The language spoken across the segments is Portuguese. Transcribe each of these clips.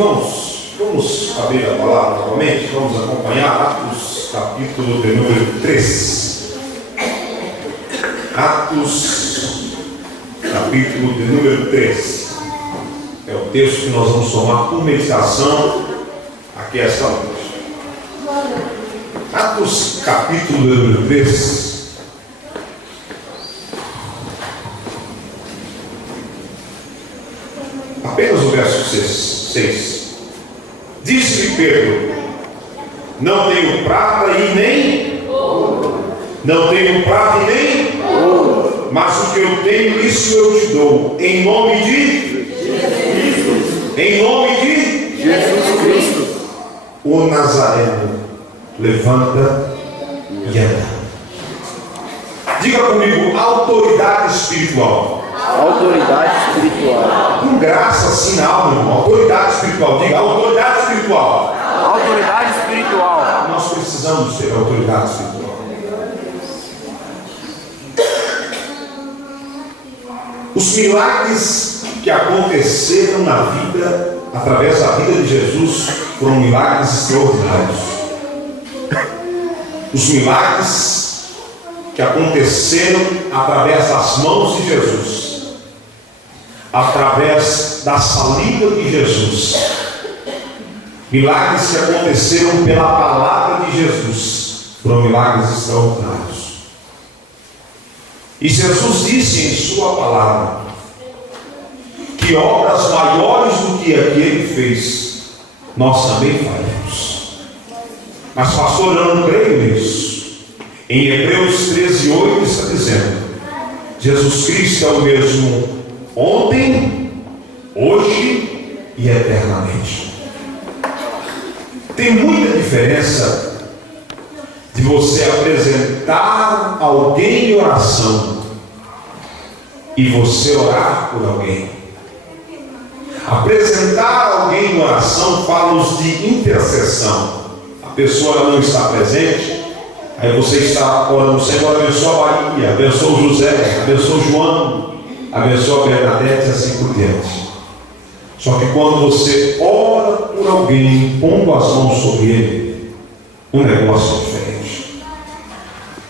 irmãos, vamos abrir a palavra novamente, vamos acompanhar Atos, capítulo de número 3. Atos, capítulo de número 3. É o texto que nós vamos tomar por meditação aqui esta noite. Atos, capítulo de número 3. Apenas o verso 6. Disse-lhe Pedro: não tenho prata e nem ouro. Não tenho prata e nem ouro. Mas o que eu tenho, isso eu te dou. Em nome de Jesus. Em nome de Jesus Cristo. O Nazareno, levanta e anda. Diga comigo: autoridade espiritual. Autoridade espiritual. Com graça assim na alma, irmão. Autoridade espiritual. Diga: autoridade espiritual. Autoridade espiritual. Nós precisamos ter autoridade espiritual. Os milagres que aconteceram na vida, através da vida de Jesus, foram milagres extraordinários. Os milagres que aconteceram através das mãos de Jesus, através da saliva de Jesus, milagres que aconteceram pela palavra de Jesus, foram milagres extraordinários. E Jesus disse em sua palavra que obras maiores do que a que ele fez, nós também faremos. Mas pastor, eu não creio nisso. Em Hebreus 13:8 está dizendo: Jesus Cristo é o mesmo ontem, hoje e eternamente. Tem muita diferença de você apresentar alguém em oração e você orar por alguém. Apresentar alguém em oração fala-nos de intercessão. A pessoa não está presente, aí você está orando: Senhor, abençoa a Maria, abençoa o José, abençoa o João, abençoa a Bernadette e assim por diante. Só que quando você ora por alguém, pondo as mãos sobre ele, o negócio é diferente.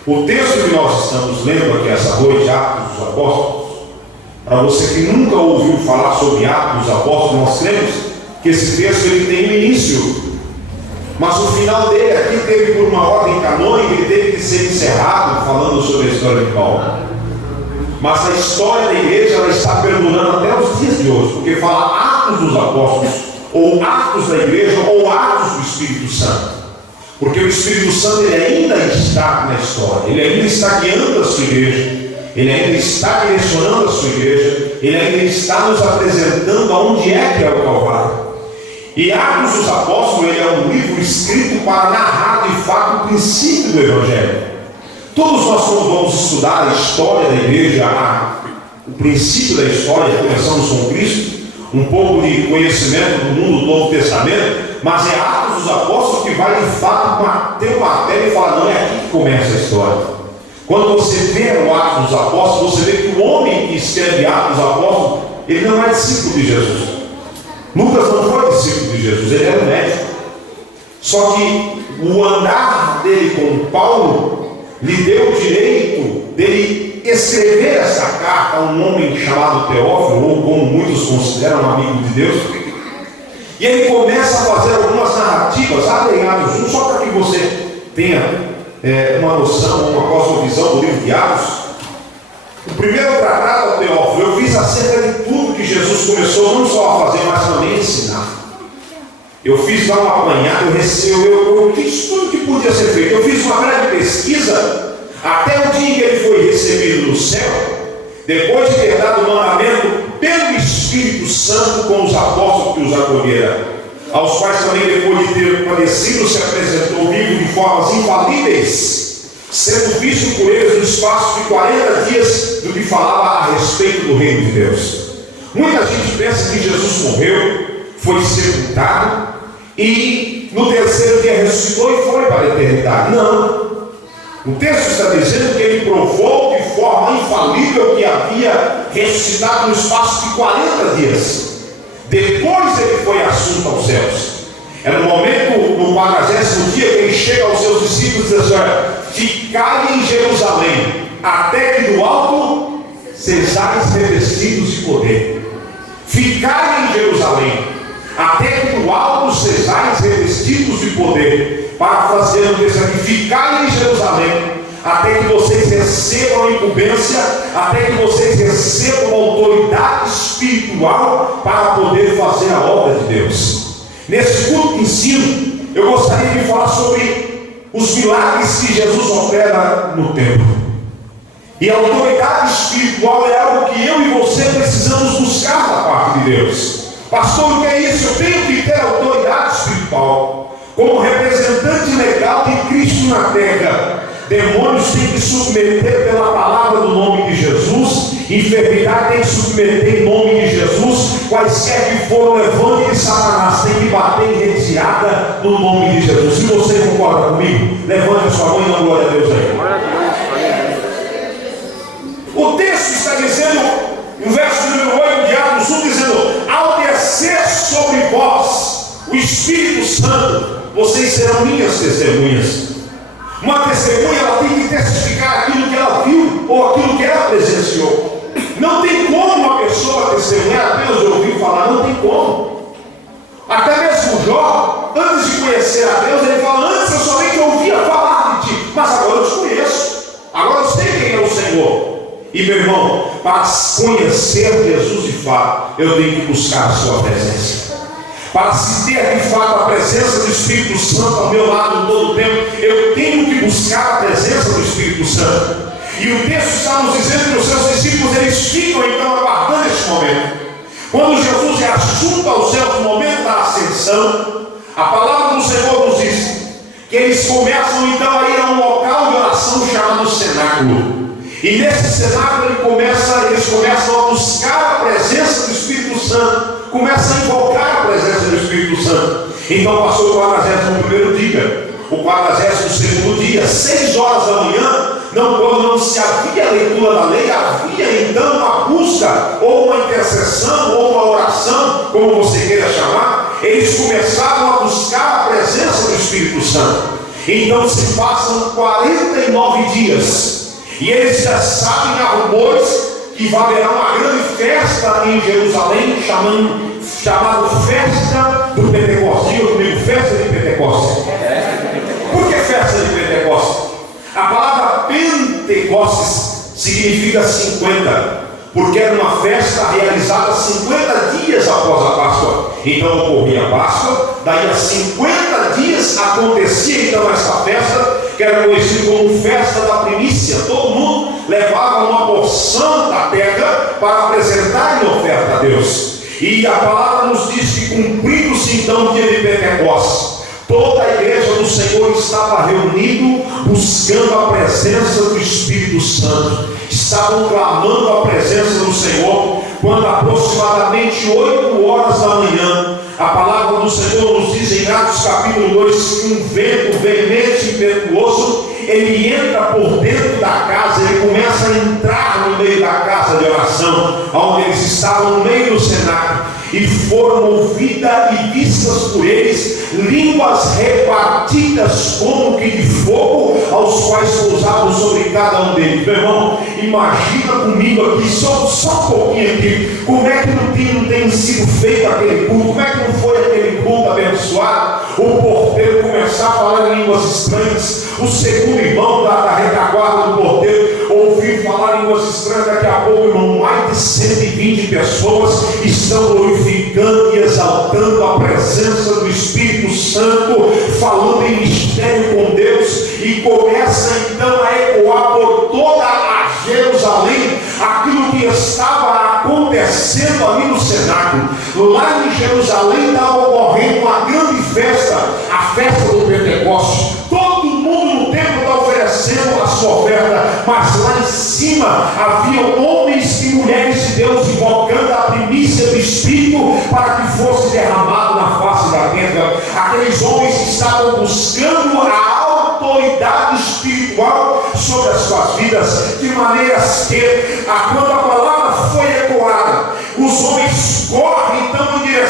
O texto que nós estamos lendo aqui essa noite, Atos dos Apóstolos, para você que nunca ouviu falar sobre Atos dos Apóstolos, nós cremos que esse texto ele tem um início, mas o final dele aqui teve por uma ordem canônica, ele teve que ser encerrado falando sobre a história de Paulo. Mas a história da igreja ela está perdurando até os dias de hoje, porque fala Atos dos Apóstolos, ou Atos da igreja, ou Atos do Espírito Santo. Porque o Espírito Santo ele ainda está na história, ele ainda está guiando a sua igreja, ele ainda está direcionando a sua igreja, ele ainda está nos apresentando aonde é que é o Calvário. E Atos dos Apóstolos ele é um livro escrito para narrar de fato o princípio do Evangelho. Todos nós, quando vamos estudar a história da igreja, o princípio da história, começamos com Cristo, um pouco de conhecimento do mundo do Novo Testamento, mas é Atos dos Apóstolos que vai de fato bater o martelo e falar: não, é aqui que começa a história. Quando você vê o Atos dos Apóstolos, você vê que o homem que escreve Atos dos Apóstolos, ele não é discípulo de Jesus. Lucas não foi discípulo de Jesus, ele era um médico. Só que o andar dele com Paulo lhe deu o direito dele escrever essa carta a um homem chamado Teófilo, ou como muitos consideram um amigo de Deus. E ele começa a fazer algumas narrativas, abre Atos 1, só para que você tenha uma noção, uma cosmovisão do livro de Atos. O primeiro tratado ao Teófilo, eu fiz acerca de tudo que Jesus começou não só a fazer, mas também a ensinar. Eu fiz lá uma apanhada, eu fiz tudo que podia ser feito. Eu fiz uma breve pesquisa até o dia em que ele foi recebido no céu, depois de ter dado o mandamento pelo Espírito Santo com os apóstolos que os acolheram, aos quais também, depois de ter padecido, se apresentou vivo de formas infalíveis, sendo visto por eles no espaço de 40 dias do que falava a respeito do reino de Deus. Muita gente pensa que Jesus morreu, foi sepultado e no terceiro dia ressuscitou e foi para a eternidade. Não. O texto está dizendo que ele provou de forma infalível que havia ressuscitado no espaço de 40 dias. Depois ele foi assunto aos céus. É no momento, no 40º dia, que ele chega aos seus discípulos e diz: olha, ficai em Jerusalém, até que do alto sejais revestidos de poder. Ficai em Jerusalém, até que do alto sejais revestidos de poder. Parafraseando o texto aqui: ficai em Jerusalém, até que vocês recebam a incumbência, até que vocês recebam a autoridade espiritual para poder fazer a obra de Deus. Nesse culto de ensino, eu gostaria de falar sobre os milagres que Jesus opera no templo. E a autoridade espiritual é algo que eu e você precisamos buscar da parte de Deus. Pastor, o que é isso? Eu tenho que ter autoridade espiritual. Como representante legal de Cristo na terra, demônios têm que submeter pela palavra do nome de Jesus, enfermidade tem que submeter em nome de Jesus, quaisquer que for o levante de Satanás tem que bater em retirada no nome de Jesus. Se você concorda comigo, levante a sua mão e dá glória a Deus aí. O texto está dizendo, no verso número 8 de Atos 1, dizendo: ao descer sobre vós o Espírito Santo, vocês serão minhas testemunhas. Uma testemunha, ela tem que testificar aquilo que ela viu ou aquilo que ela presenciou. Não tem como uma pessoa testemunhar apenas de ouvir falar, não tem como. Até mesmo Jó, antes de conhecer a Deus, ele fala: antes eu somente ouvia falar de ti, mas agora eu te conheço, agora eu sei quem é o Senhor. E meu irmão, para conhecer Jesus de fato, eu tenho que buscar a sua presença. Para se ter de fato a presença do Espírito Santo ao meu lado todo o tempo, eu tenho que buscar a presença do Espírito Santo. E o texto está nos dizendo que os seus discípulos, eles ficam então aguardando este momento. Quando Jesus é assunto aos céus no momento da ascensão, a palavra do Senhor nos diz que eles começam então a ir a um local de oração chamado cenáculo. E nesse cenáculo eles começam a buscar a presença do Espírito Santo, começam a invocar a presença do Espírito Santo. Então passou o 41º dia, o 42º dia, 6 horas da manhã, quando não se havia a leitura da lei, havia então uma busca, ou uma intercessão, ou uma oração, como você queira chamar. Eles começaram a buscar a presença do Espírito Santo. Então se passam 49 dias, e eles já sabem, há rumores que haverá uma grande festa em Jerusalém, chamada Festa do Pentecostes. Diga comigo: festa de Pentecostes. Por que festa de Pentecostes? A palavra Pentecostes significa 50, porque era uma festa realizada 50 dias após a Páscoa. Então ocorria a Páscoa, daí a 50 dias acontecia então essa festa, que era conhecida como festa da primícia. Todo mundo levava uma porção da terra para apresentar em oferta a Deus. E a palavra nos diz que, cumprindo-se então o dia de Pentecostes, toda a igreja do Senhor estava reunido, buscando a presença do Espírito Santo. Estavam clamando a presença do Senhor, quando aproximadamente 8 horas da manhã, a palavra do Senhor nos diz em Atos capítulo 2 que um vento veemente e impetuoso, ele entra por dentro da casa, ele começa a entrar no meio da casa de oração, onde eles estavam no meio do cenáculo, e foram ouvidas e vistas por eles línguas repartidas como que de fogo, aos quais pousavam sobre cada um deles. Meu irmão, imagina comigo aqui, só um pouquinho aqui, como é que não tem sido feito aquele culto, como é que não foi aquele culto abençoado, o porteiro começar a falar em línguas estranhas, o segundo irmão da retaguarda do porteiro ouvir falar em línguas estranhas. Daqui a pouco, irmão, mais de 120 pessoas estão glorificando e exaltando a presença do Espírito Santo, falando em mistério com Deus, e começa então a ecoar por toda a Jerusalém aquilo que estava acontecendo ali no cenáculo. Lá em Jerusalém estava ocorrendo uma grande festa, a festa do Pentecostes. Todo mundo no templo está oferecendo a sua oferta, mas lá em cima havia homens e mulheres de Deus invocando a primícia do Espírito para que fosse derramado na face da terra. Aqueles homens estavam buscando a autoridade espiritual sobre as suas vidas, de maneiras que, quando a palavra foi ecoada, os homens correm então em direção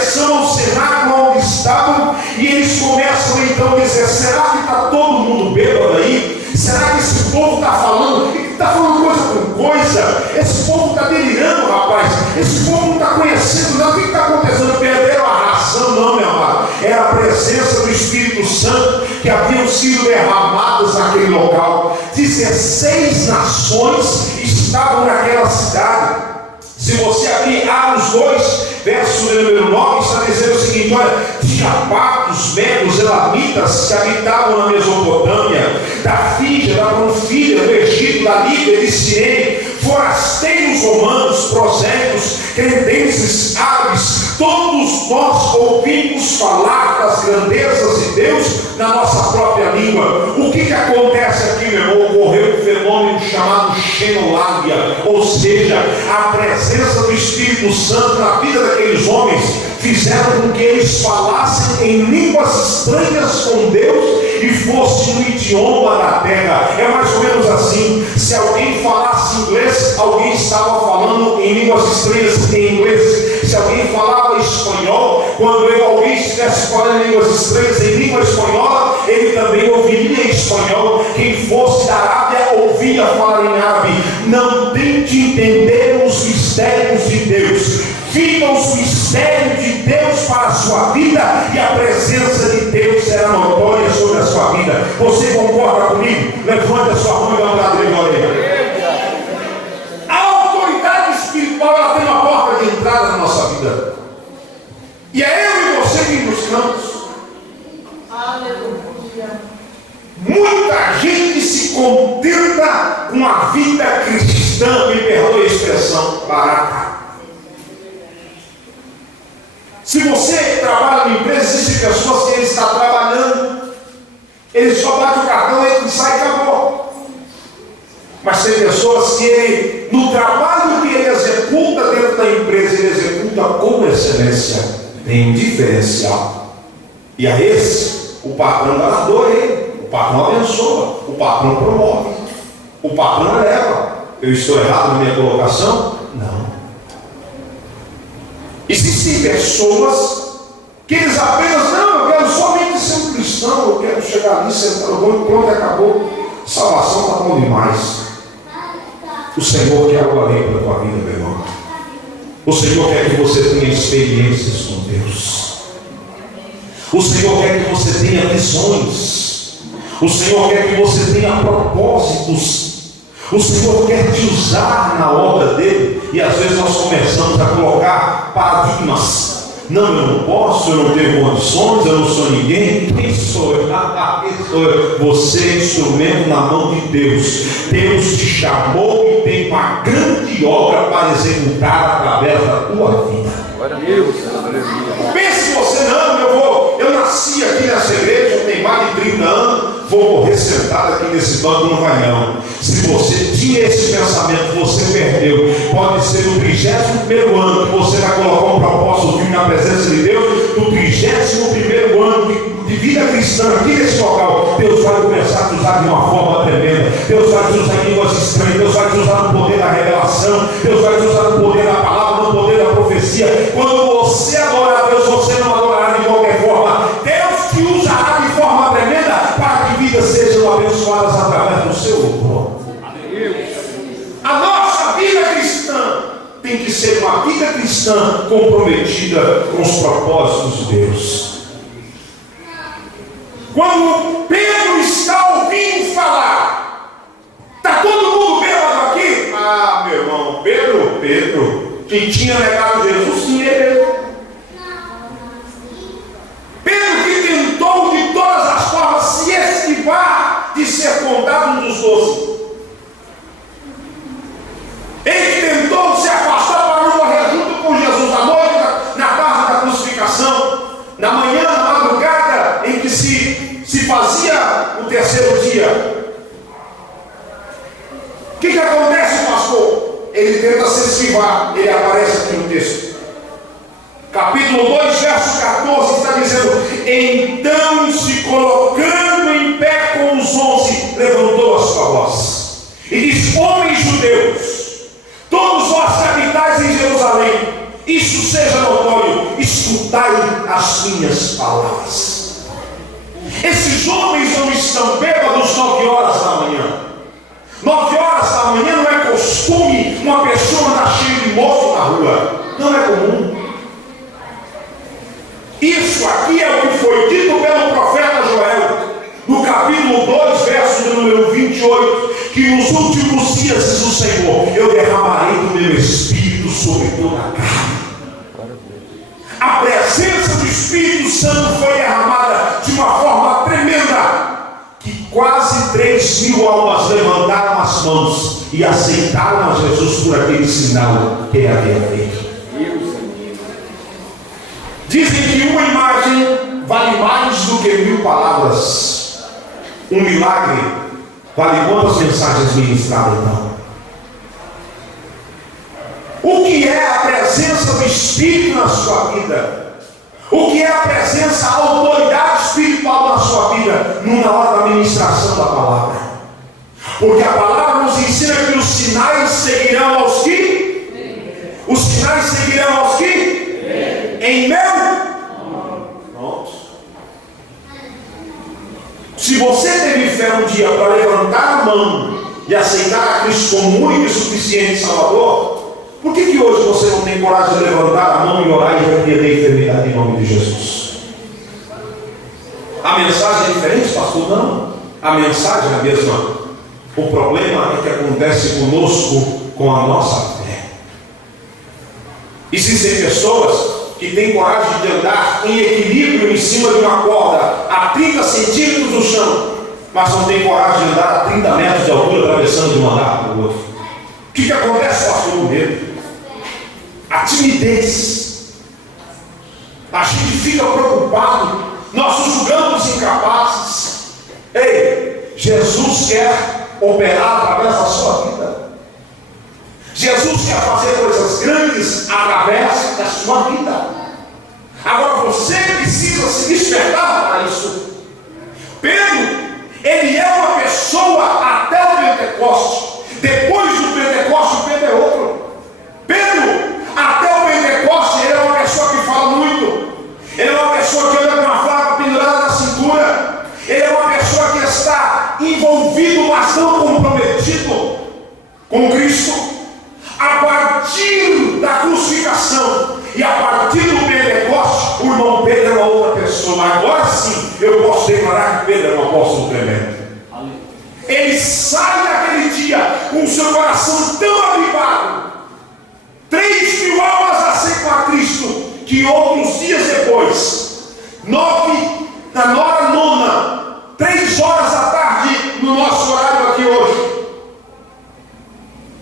doença. Esse povo está delirando, rapaz. Esse povo não está conhecendo nada. O que está acontecendo? Perderam a ração, não, meu amado. Era a presença do Espírito Santo que haviam sido derramadas naquele local. 16 nações estavam naquela cidade. Se você abrir Atos 2, verso número 9, está dizendo o seguinte: olha, tinha partos, medos, elamitas que habitavam na Mesopotâmia, da Frígia, da Panfilha, do Egito, da Líbia, de Cirene, forasteiros romanos, prosélitos, cretenses, árabes, todos nós ouvimos falar das grandezas de Deus na nossa própria língua. O que acontece aqui, meu irmão? Ocorreu um fenômeno chamado xenolábia, ou seja, a presença do Espírito Santo na vida daqueles homens fizeram com que eles falassem em línguas estranhas com Deus e fosse no idioma da terra. É mais ou menos assim: se alguém falasse inglês, alguém estava falando em línguas estranhas em inglês. Se alguém falava espanhol, quando alguém estivesse falando em línguas estranhas em língua espanhola, ele também ouviria em espanhol. Quem fosse da Arábia ouvia falar em árabe. Não tente entender os mistérios de Deus. Viva os mistérios de Deus para a sua vida e a presença de Deus será notória sobre a sua vida. Você concorda comigo? Levante a sua mão e dá uma glória. A autoridade espiritual, ela tem uma porta de entrada na nossa vida. E é eu e você que nos campos. Aleluia. Muita gente se contenta com a vida cristã, me perdoe a expressão, barata. Se você trabalha numa empresa, existem pessoas que ele está trabalhando, ele só bate o cartão, ele sai e acabou. Mas tem pessoas que ele, no trabalho que ele executa dentro da empresa, ele executa com excelência, tem um diferencial. E a esse, o patrão galardou ele, o patrão abençoa, o patrão promove, o patrão eleva. Eu estou errado na minha colocação? Não. Existem pessoas que eles apenas, não, eu quero somente ser um cristão, eu quero chegar ali, sentar no banco, pronto, acabou. Salvação está bom demais. O Senhor quer algo além para a tua vida, meu irmão. O Senhor quer que você tenha experiências com Deus. O Senhor quer que você tenha visões. O Senhor quer que você tenha propósitos. O Senhor quer te usar na obra dele. E às vezes nós começamos a colocar paradigmas. Não, eu não posso, eu não tenho condições, eu não sou ninguém. Quem sou eu? Quem sou eu? Você é instrumento na mão de Deus. Deus te chamou e tem uma grande obra para executar através da tua vida. Pense você, não, eu nasci aqui nessa igreja, eu tenho mais de 30 anos, vou morrer sentado aqui nesse banco, não vai não. Se você tinha esse pensamento, você perdeu. Pode ser no 31º ano que você vai colocar um propósito firme na presença de Deus. No 31º ano de vida cristã aqui nesse local, Deus vai começar a te usar de uma forma tremenda. Deus vai te usar em línguas estranhas. Deus vai te usar no poder da revelação. Deus vai te usar no poder da palavra, no poder da profecia. Quando você adora a Deus, você não adorará de qualquer forma. Deus te usará de forma tremenda para que vidas sejam abençoadas através do seu louvor. A nossa vida cristã tem que ser uma vida cristã comprometida com os propósitos de Deus. Quando Pedro está ouvindo falar, está todo mundo bêbado aqui? Ah, meu irmão, Pedro, que tinha negado Jesus, sim, ele. Pedro que tentou de todas as formas se esquivar de ser contado um dos 12. Ele tentou se afastar para não morrer junto com Jesus à noite, na tarde da crucificação, na manhã, na madrugada, em que se fazia o terceiro dia. O que acontece, pastor? Ele tenta se esquivar, ele aparece aqui no texto. Capítulo 2, verso 14, está dizendo: então, se colocando em pé com os 11, levantou a sua voz e disse: homens judeus, todos vós que habitais em Jerusalém, isso seja notório, escutai as minhas palavras. Esses homens não estão bêbados 9 horas da manhã. 9 horas da manhã não é costume que uma pessoa anda cheia de mofo na rua. Não é comum. Isso aqui é o que foi dito pelo profeta Joel, no capítulo 2, verso de número 28, que nos últimos dias, diz o Senhor, eu derramarei do meu Espírito sobre toda a carne. A presença do Espírito Santo foi derramada de uma forma tremenda, que quase 3.000 almas levantaram as mãos e aceitaram a Jesus por aquele sinal que ele havia feito. Dizem que uma imagem vale mais do que 1.000 palavras. Um milagre vale quantas mensagens ministradas então? O que é a presença do Espírito na sua vida? O que é a presença, a autoridade espiritual na sua vida? Na hora da ministração da palavra. Porque a palavra nos ensina que os sinais seguirão aos que? Os sinais seguirão aos que? Em meu? Pronto. Se você teve fé um dia para levantar a mão e aceitar a Cristo como único e suficiente Salvador, por que hoje você não tem coragem de levantar a mão e orar e repreender a enfermidade em nome de Jesus? A mensagem é diferente, pastor? Não. A mensagem é a mesma. O problema é que acontece conosco com a nossa fé. Existem pessoas que têm coragem de andar em equilíbrio em cima de uma corda a 30 centímetros do chão, mas não têm coragem de andar a 30 metros de altura atravessando de um andar para o outro. O que acontece, pastor? Com medo. A timidez. A gente fica preocupado. Nós nos julgamos incapazes. Ei, Jesus quer operar através da sua vida. Jesus quer fazer coisas grandes através da sua vida. Agora você precisa se despertar para isso. Pedro, ele é uma pessoa até o Pentecoste. Depois do Pentecoste, Pedro é outro. Pedro, até o Pentecoste, ele é uma pessoa que fala muito. Ele é uma pessoa que anda com uma faca pendurada na cintura. Ele é uma pessoa que está envolvido, mas não comprometido com Cristo. A partir da crucificação e a partir do Pentecoste, o irmão Pedro é uma outra pessoa. Agora sim, eu posso declarar que Pedro é um apóstolo tremendo. Ele sai daquele dia com o seu coração tão avivado. 3.000 almas aceitam a Cristo, que outros dias depois, na hora nona, 3 horas da tarde, no nosso horário aqui hoje,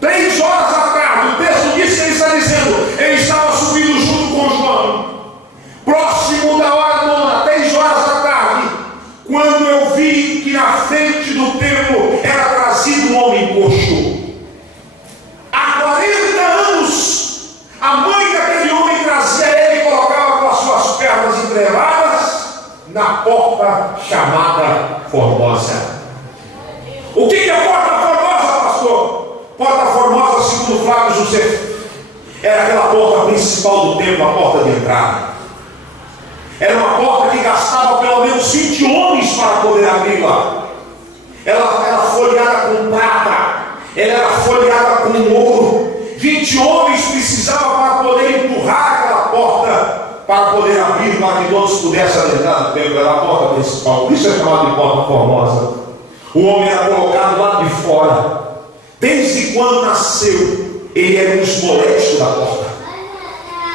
3 horas da tarde, o texto diz que ele está dizendo, ele estava subindo junto com João, próximo da hora nona, 3 horas da tarde, quando eu vi que na frente do templo era trazido um homem coxo. Há 40 anos, a mãe daquele homem trazia ele e colocava com as suas pernas entrelaçadas na porta chamada Formosa. O que é a porta formosa, pastor? Porta Formosa, segundo Flávio José, era aquela porta principal do templo, a porta de entrada. Era uma porta que gastava pelo menos 20 homens para poder abri-la. Ela era folheada com prata, ela era folheada com ouro. 20 homens precisavam para poder empurrar aquela porta, para poder abrir, para que todos pudessem adentrar no templo. Era a porta principal, por isso é chamada de Porta Formosa. O homem era colocado lá de fora. Desde quando nasceu, ele era um esmolético da porta.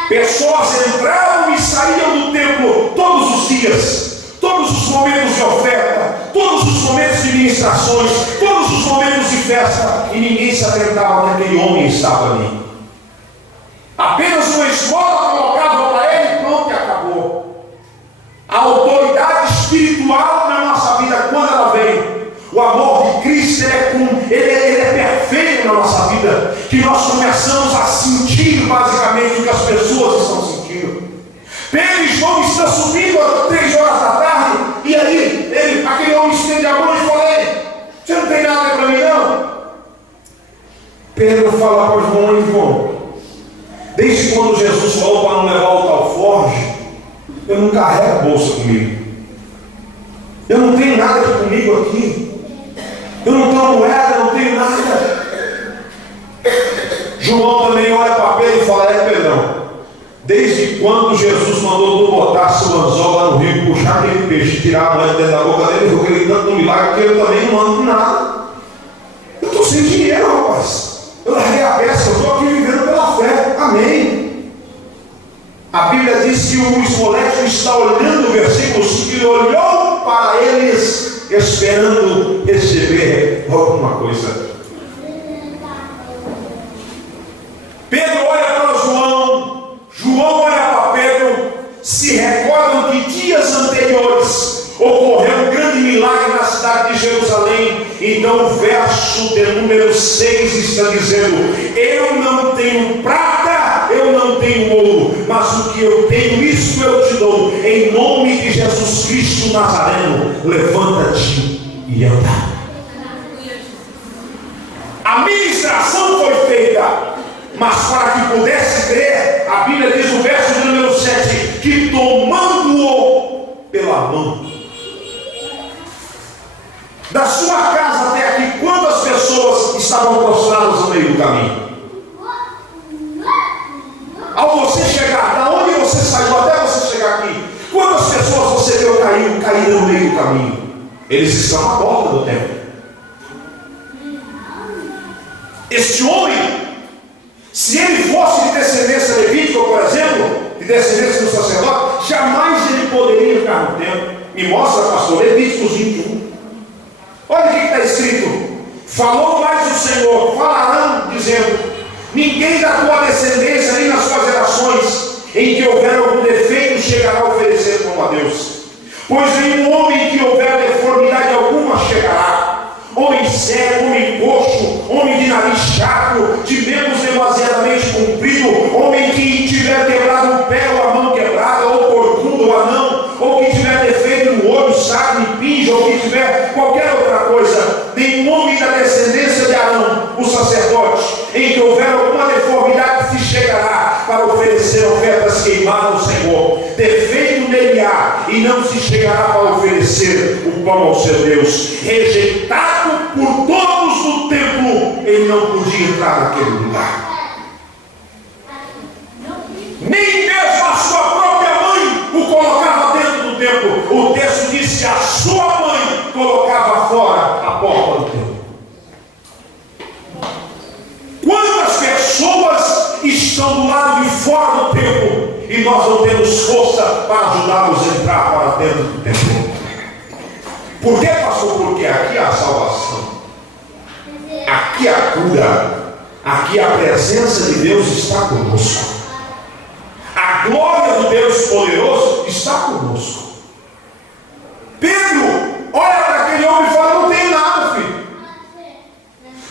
Pessoas entravam e saíam do templo todos os dias, todos os momentos de oferta, todos os momentos de ministrações, todos os momentos de festa, e ninguém se atentava que aquele homem estava ali. Apenas uma esmola colocava para ele e pronto, e acabou. A autoridade espiritual na nossa vida, quando ela vem, o amor de Cristo ele é perfeito na nossa vida, que nós começamos a sentir basicamente o que as pessoas estão sentindo. Pedro e João estão subindo às 3 horas da tarde, e aí aquele homem estende a mão e fala: ei, você não tem nada para mim não? Pedro fala para João: João, desde quando Jesus falou para não levar o alforje, eu não carrego a bolsa comigo. Eu não tenho nada aqui comigo aqui. Eu não tenho moeda, eu não tenho nada. João também olha para Pedro e fala: Pedrão, desde quando Jesus mandou tu botar seu anzol lá no rio, puxar aquele peixe, tirar a mãe dentro da boca dele, porque ele tanto milagre que eu também não ando nada. Eu estou sem dinheiro, rapaz. Eu larguei a pesca, eu estou aqui vivendo pela fé. Amém. A Bíblia diz que o Luiz Moleque está olhando o versículo 5, ele olhou para eles esperando receber alguma coisa. Pedro olha para João, João olha para Pedro, se recordam que dias anteriores ocorreu um grande milagre na cidade de Jerusalém. Então o verso de número 6 está dizendo: eu não tenho prata, eu não tenho ouro, mas o que eu tenho, isso eu te dou. Em nome de Jesus Cristo Nazareno, levanta-te e anda. A ministração foi feita, mas para que pudesse crer, a Bíblia diz no verso de número 7, que tomando-o pela mão, da sua casa até aqui, quantas pessoas estavam prostradas no meio do caminho? Ao você chegar, da onde você saiu até você chegar aqui, quantas pessoas você viu caíram no meio do caminho? Eles estão à porta do templo. Este homem, se ele fosse de descendência levítica, por exemplo, de descendência do sacerdote, jamais ele poderia ficar no templo. Me mostra, pastor, Levíticos 21. Olha o que está escrito: falou mais o Senhor, falarão, dizendo: ninguém da tua descendência, nem nas tuas gerações, em que houver algum defeito, chegará a oferecer como a Deus. Pois nenhum homem que houver deformidade alguma chegará. Homem cego, homem coxo, homem de nariz chato, de membros demasiadamente comprido, homem que tiver quebrado o pé ou a mão quebrada, ou corcunda ou anão, ou que tiver defeito no olho, sarna e pinja, ou que tiver qualquer outra coisa, nenhum homem da descendência de Arão, o sacerdote, em que houver alguma deformidade, se chegará para oferecer ofertas queimadas ao Senhor. Defeito nele há, e não se chegará para oferecer o pão ao seu Deus. Rejeitado por todos no templo, ele não podia entrar naquele lugar. Nem mesmo a sua própria mãe o colocava dentro do templo. O texto diz que a sua mãe colocava fora a porta do templo. Quantas pessoas estão do lado de fora do templo e nós não temos força para ajudá-los a entrar para dentro do templo? Por que, pastor? Porque aqui há a salvação, aqui há a cura, aqui a presença de Deus está conosco, a glória do Deus poderoso está conosco. Pedro olha para aquele homem e fala: não tenho nada, filho,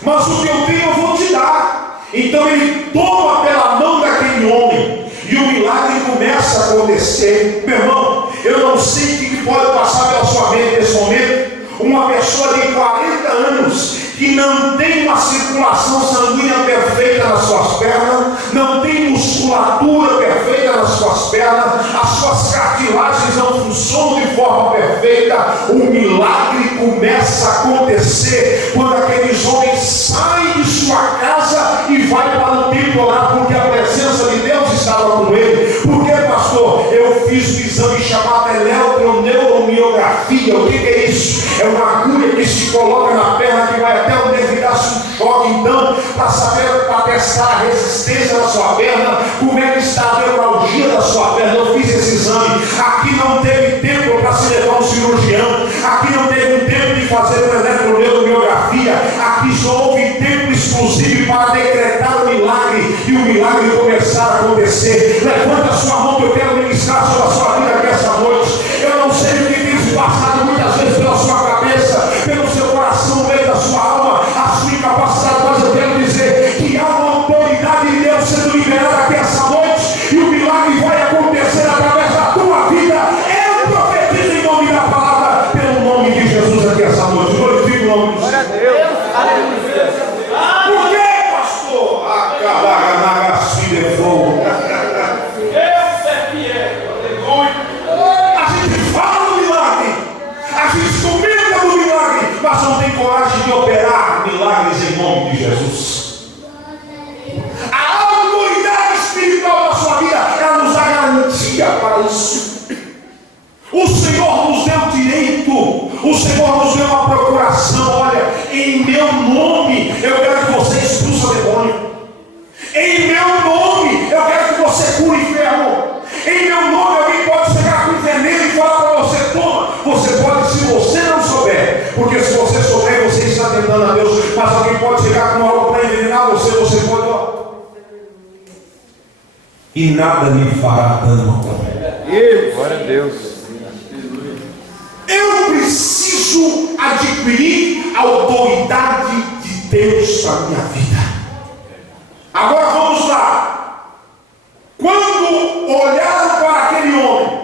mas o que eu tenho eu vou te dar. Então ele toma pela mão daquele homem e o milagre começa a acontecer. Meu irmão, eu não sei o que pode passar pela sua mente nesse momento. Uma pessoa de 40 anos que não tem uma circulação sanguínea perfeita nas suas pernas, não tem musculatura perfeita nas suas pernas, as suas cartilagens não funcionam de forma perfeita. O milagre começa a acontecer quando aqueles homens saem de sua casa e vai para o templo lá, porque a presença de Deus estava com ele. Porque, pastor, eu fiz um exame chamado eletroneurografia. O que é isso? É uma agulha que se coloca na perna, que vai até onde deve dar-se um choque, então, para saber, para testar a resistência da sua perna, como é que está a neuralgia da sua perna. Eu fiz esse exame. Aqui não teve tempo para se levar um cirurgião, aqui não teve um tempo de fazer uma eletroneurografia, aqui só houve tempo exclusivo para decretar o milagre e o milagre começar a acontecer. Levanta a sua mão que eu quero ministrar sobre a sua vida aqui essa noite. Eu não sei o que tem se passado muitas vezes pela sua cabeça, pelo seu coração, no meio da sua alma, a sua incapacidade, mas eu quero dizer que há uma autoridade de Deus sendo liberada aqui essa noite e o milagre vai acontecer através da tua vida. Eu profetizo em nome da palavra, pelo nome de Jesus aqui essa noite. Glorifico o nome do Senhor. Glória a Deus. Aleluia. Por que, pastor? A calaga na de fogo. você cura enfermo. Em meu nome alguém pode chegar com veneno e falar para você: toma. Você pode, se você não souber, porque se você souber, você está tentando a Deus. Mas alguém pode chegar com algo para envenenar você, você pode, ó, e nada lhe fará dano algum. Glória a Deus. Eu preciso adquirir a autoridade de Deus para a minha vida. Agora vamos lá. Quando olharam para aquele homem,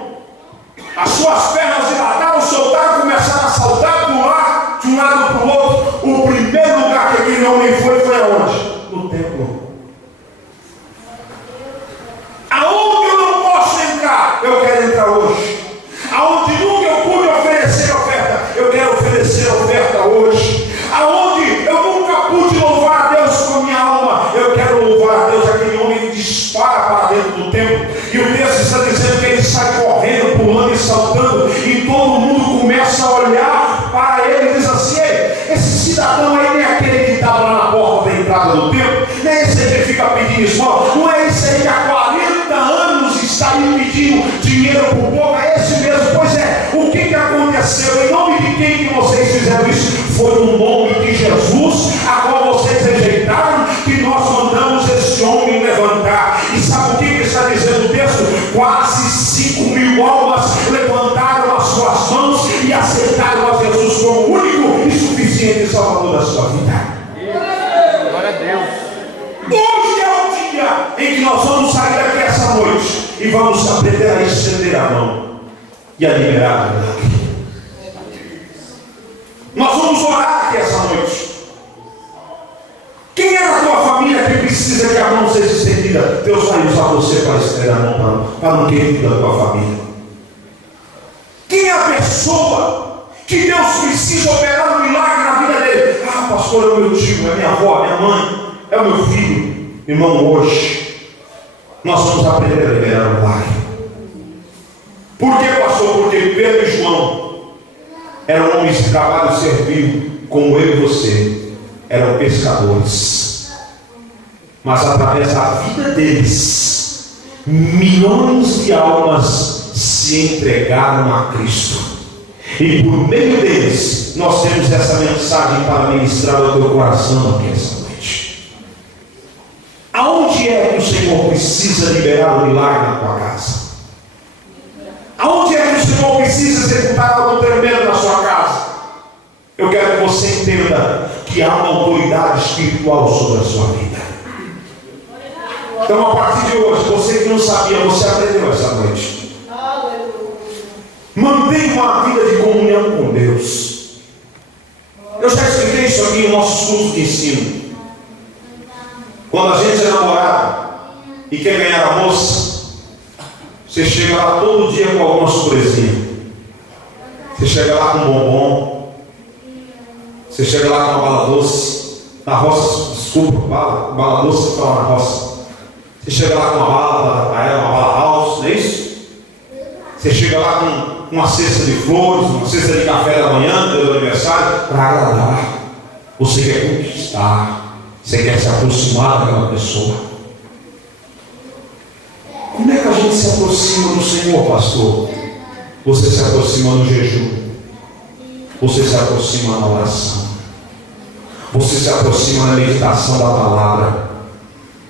as suas pernas dilataram, soltaram, começaram a saltar, pular de um lado para o outro. O primeiro lugar que aquele homem foi aonde? No templo. Aonde eu não posso entrar, eu quero entrar hoje. Aonde nunca eu pude oferecer oferta, eu quero oferecer oferta hoje. Aonde eu nunca pude louvar a Deus com a minha alma, eu quero louvar a Deus. Aquele homem dispara para dentro do templo, e o texto está dizendo que ele sai correndo, pulando e saltando, e todo mundo começa a olhar para ele e diz assim: esse cidadão aí nem é aquele que estava lá na porta da entrada do templo, nem é esse aí que fica pedindo esmola, não é esse aí que há 40 anos está aí pedindo dinheiro para o povo, é esse mesmo. Pois é, o que aconteceu? Em nome de quem que vocês fizeram isso? Foi no nome de Jesus, a qual vocês rejeitaram, que nós mandamos esse homem levantar. E sabe o que está dizendo o texto? Quase 5.000 almas levantaram as suas mãos e aceitaram a Jesus como o único e suficiente Salvador da sua vida. Glória a Deus. Hoje é o dia em que nós vamos sair daqui essa noite e vamos aprender a estender a mão e a liberar a milagre. Nós vamos orar aqui essa noite. Quem é da tua família que precisa que a mão seja estendida? Deus vai usar você para estender a mão para um querido da tua família. Quem é a pessoa que Deus precisa operar um milagre na vida dele? Ah, pastor, é o meu tio, é minha avó, é minha mãe, é o meu filho. Irmão, hoje nós vamos aprender a liberar o milagre. Por que, pastor? Porque Pedro e João eram homens de trabalho servil, como eu e você, eram pescadores. Mas através da vida deles, milhões de almas se entregaram a Cristo. E por meio deles, nós temos essa mensagem para ministrar ao teu coração aqui essa noite. Aonde é que o Senhor precisa liberar o milagre na tua casa? Aonde é que o Senhor precisa executar algo tremendo na sua casa? Eu quero que você entenda que há uma autoridade espiritual sobre a sua vida. Então, a partir de hoje, você que não sabia, você aprendeu essa noite. Mantenha uma vida de comunhão com Deus. Eu já expliquei isso aqui no nosso curso de ensino. Quando a gente é namorado e quer ganhar a moça, você chega lá todo dia com alguma surpresinha. Você chega lá com um bombom. Você chega lá com uma bala doce. Na roça, desculpa, bala doce que fala na roça. Você chega lá com uma bala para ela, uma bala house, não é isso? Você chega lá com uma cesta de flores, uma cesta de café da manhã, do aniversário, para agradar. Você quer conquistar. Você quer se aproximar daquela pessoa. Como é que a gente se aproxima do Senhor, pastor? Você se aproxima no jejum. Você se aproxima na oração. Você se aproxima na meditação da palavra.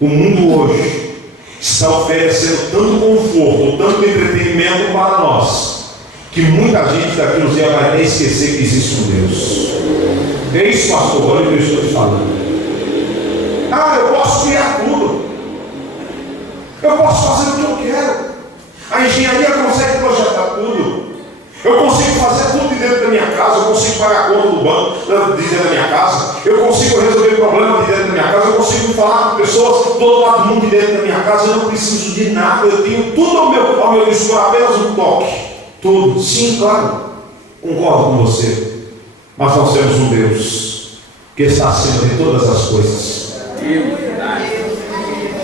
O mundo hoje está oferecendo tanto conforto, tanto entretenimento para nós, que muita gente daqui uns dias vai até esquecer que existe um Deus. É isso, pastor, olha o que eu estou te falando. Ah, eu posso criar tudo. Eu posso fazer o que eu quero. A engenharia consegue projetar tudo. Eu consigo fazer tudo de dentro da minha casa. Eu consigo pagar a conta do banco de dentro da minha casa. Eu consigo resolver problemas de dentro da minha casa. Eu consigo falar com pessoas do outro lado do mundo de dentro da minha casa. Eu não preciso de nada. Eu tenho tudo ao meu dispor, apenas um toque. Tudo. Sim, claro. Concordo com você. Mas nós temos um Deus que está acima de todas as coisas.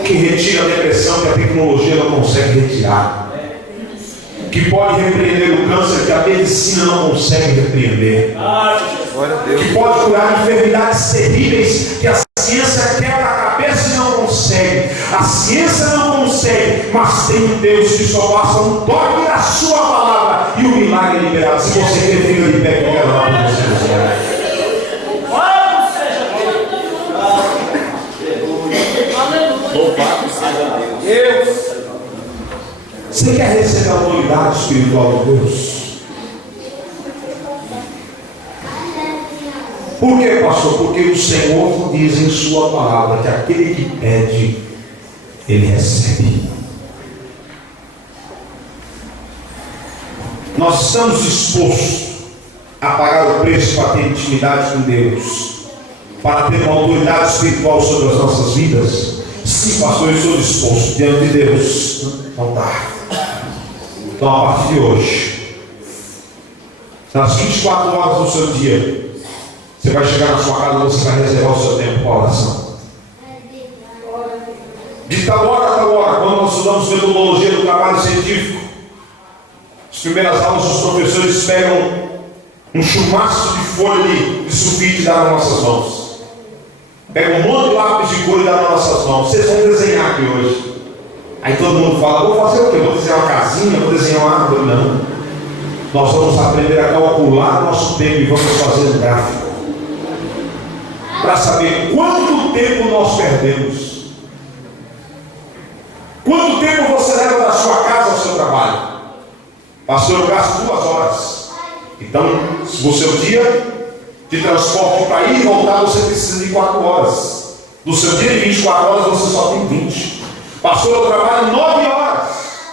Que retira a depressão que a tecnologia não consegue retirar. Que pode repreender o câncer que a medicina não consegue repreender. Que pode curar enfermidades terríveis que a ciência quebra a cabeça e não consegue. A ciência não consegue, mas tem um Deus que só basta um toque da sua palavra e o milagre é liberado. Se você quer, fica de pé, que eu quero orar por você. Louvado seja Deus. Você quer receber a autoridade espiritual de Deus? Por que, pastor? Porque o Senhor diz em sua palavra que aquele que pede, ele recebe. Nós estamos dispostos a pagar o preço para ter intimidade com Deus, para ter uma autoridade espiritual sobre as nossas vidas? Sim, pastor, eu estou disposto diante de Deus. Não dá. Então, a partir de hoje, nas 24 horas do seu dia, você vai chegar na sua casa e você vai reservar o seu tempo para a oração. De tal hora a tal hora, quando nós estudamos metodologia do trabalho científico, as primeiras aulas os professores pegam um chumaço de folha de sulfite e dão nas nossas mãos. Pegam um monte de lápis de cor e dão nas nossas mãos. Vocês vão desenhar aqui hoje. Aí todo mundo fala, vou fazer o quê? Vou desenhar uma casinha, vou desenhar uma árvore? Não. Nós vamos aprender a calcular nosso tempo e vamos fazer um gráfico para saber quanto tempo nós perdemos. Quanto tempo você leva da sua casa ao seu trabalho? Pastor, eu gasto 2 horas. Então, se o seu dia de transporte para ir e voltar, você precisa de 4 horas. Do seu dia de 24 horas, você só tem 20. Pastor, eu trabalho 9 horas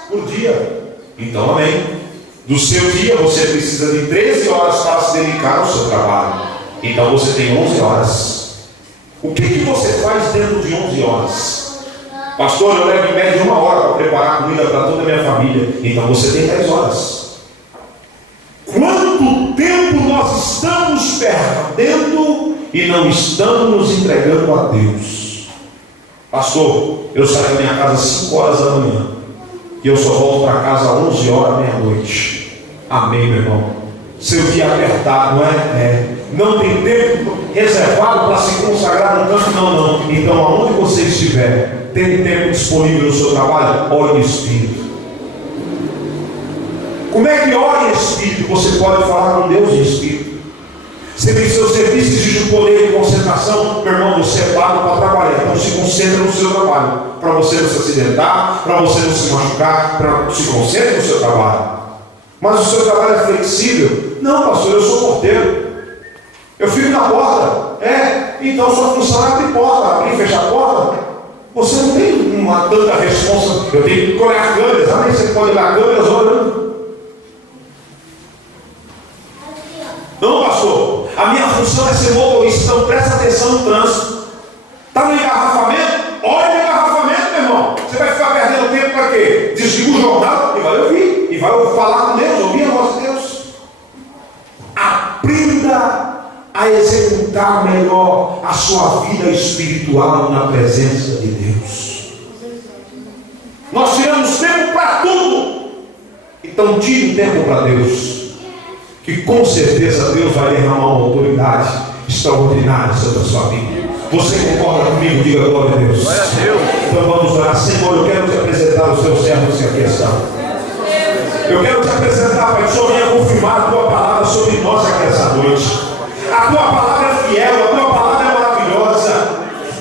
por dia. Então, amém. Do seu dia, você precisa de 13 horas para se dedicar ao seu trabalho. Então, você tem 11 horas. O que você faz dentro de 11 horas? Pastor, eu levo em média 1 hora para preparar comida para toda a minha família. Então, você tem 10 horas. Quanto tempo nós estamos perdendo e não estamos nos entregando a Deus? Pastor, eu saio da minha casa às 5 horas da manhã e eu só volto para casa às 11 horas, meia-noite. Amém, meu irmão? Seu dia apertado, não é? Não tem tempo reservado para se consagrar no canto? Não. Então, aonde você estiver, tem tempo disponível no seu trabalho? Ore em Espírito. Como é que ora em Espírito? Você pode falar com Deus em Espírito. Você tem seu serviço, exige um poder de concentração. Meu irmão, você é pago para trabalhar. Então se concentra no seu trabalho. Para você não se acidentar, para você não se machucar, se concentre no seu trabalho. Mas o seu trabalho é flexível? Não, pastor, eu sou porteiro. Eu fico na porta. Então sua função é abrir porta, abrir e fechar a porta. Você não tem uma tanta responsa. Eu tenho que olhar câmeras. Amém? Você pode olhar câmeras olhando. Não, pastor, a minha função é ser motorista, então presta atenção no trânsito. Está no engarrafamento? Olha no engarrafamento, meu irmão. Você vai ficar perdendo tempo para quê? Desliga o jornal e vai ouvir. E vai falar com Deus, ouvir a voz de Deus. Aprenda a executar melhor a sua vida espiritual na presença de Deus. Nós tiramos tempo para tudo. Então tire o tempo para Deus, que com certeza Deus vai derramar uma autoridade extraordinária sobre a sua vida. Você concorda comigo? Diga glória a Deus. Glória a Deus. Então vamos orar. Senhor, eu quero te apresentar os seus servos que aqui estão. Eu quero te apresentar, Pai, que o Senhor venha confirmar a tua palavra sobre nós aqui essa noite. A tua palavra é fiel, a tua palavra é maravilhosa.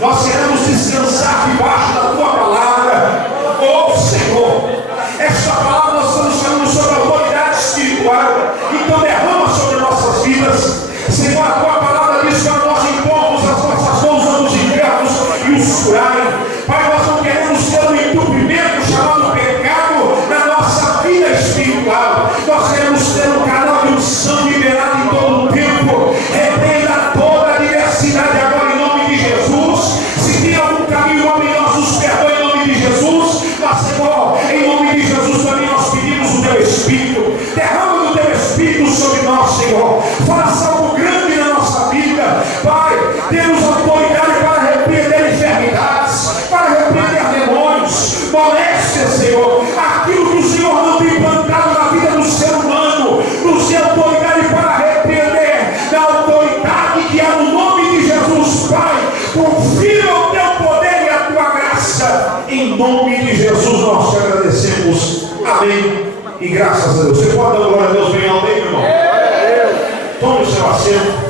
Nós queremos descansar debaixo da tua palavra. Oh Senhor, esta palavra nós estamos falando sobre a autoridade espiritual. Então derrama sobre nossas vidas. Senhor, a tua palavra diz para nós impomos as nossas mãos aos enfermos e os curarem. Pai, nós não queremos ter um entupimento chamado pecado na nossa vida espiritual. Nós queremos ter um canal de unção liberado em todo o tempo. Repreenda toda a diversidade nós te agradecemos. Amém. E graças a Deus. Você pode dar glória a Deus bem alto, meu irmão? Tome o seu assento.